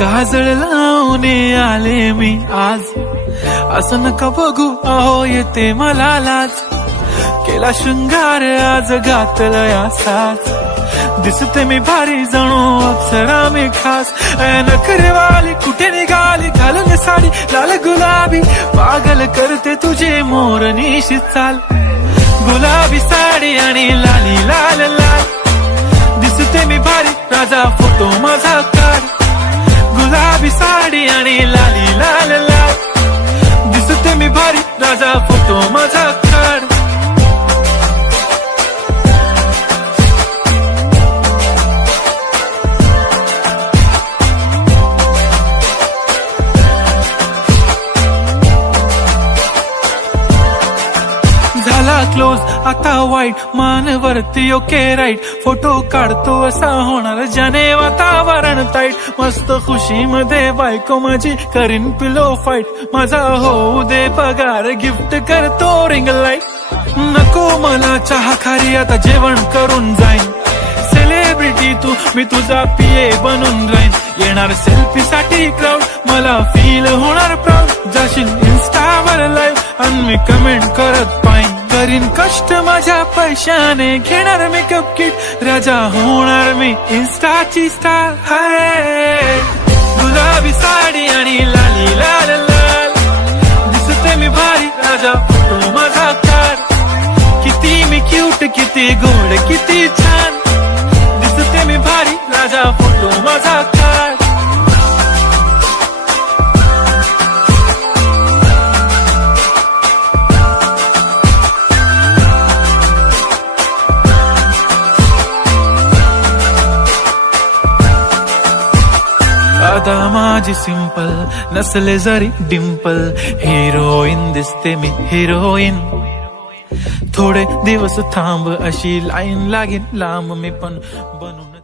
काजळ लावून आले मी आज, असं नका बघू अहो येते मला लाज. केला शृंगार आज घातला साज, दिसते मी भारी जणू अप्सरा मी खास. नखरेवाली कुठे निघाली घालून साडी लाल गुलाबी, पागल करते तुझे मोरनीशी चाल. गुलाबी साडी आणि लाली लाल लाल, दिसते मी भारी राजा फोटो माझा काढ. गुलाबी साडी आणि लाली लाल लाल, दिसते मी भारी राजा फोटो माझा काढ. झाला क्लोज आता वाईट, मानवरती ओके राईट. फोटो काढतो असा होणार ज्याने वातावरण ताईट. मस्त खुशी मध्ये बायको माझी करीन पिलो फाईट. माझा होऊ दे पगार गिफ्ट करतो रिंग लाईट. नको मला चहा खारी आता जेवण करून जाईन. सेलिब्रिटी तू मी तुझा पिये बनून राहीन. येणार सेल्फी साठी क्राऊड मला फील होणार प्राऊड. जाशील इन्स्टावर लाईव्ह आणि मी कमेंट करत पाहिन. करीन कष्ट माझ्या पैशाने घेणार मेकअप किट. राजा होणार मी इन्स्टाची स्टार. हाय गुलाबी साडी आणि लाली लाल लाल, दिसते मी भारी राजा फोटो माझा काढ. किती मी क्यूट किती गोड किती छान, दिसते मी भारी राजा फोटो माझा काढ. आता माझी सिंपल नसले जरी डिंपल, हिरोईन दिसते मी हिरोईन. थोडे दिवस थांब अशी लाईन लागेल लांब मी पण बनून.